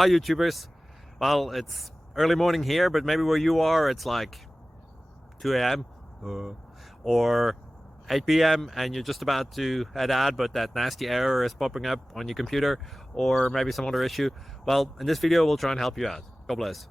Hi YouTubers. Well, it's early morning here, but maybe where you are it's like 2 a.m. or 8 p.m. and you're just about to head out, but that nasty error is popping up on your computer, or maybe some other issue. Well, in this video we'll try and help you out. God bless.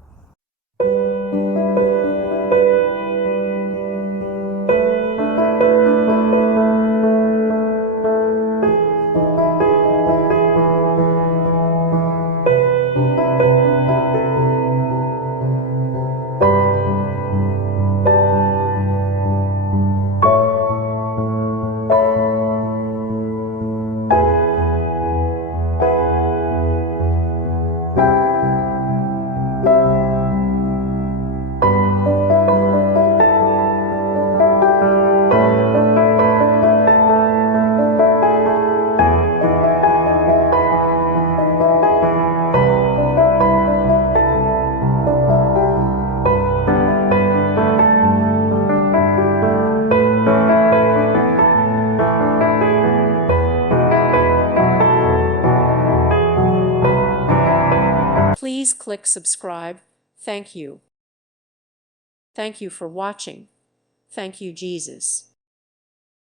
Please click subscribe. Thank you. Thank you for watching. Thank you, Jesus.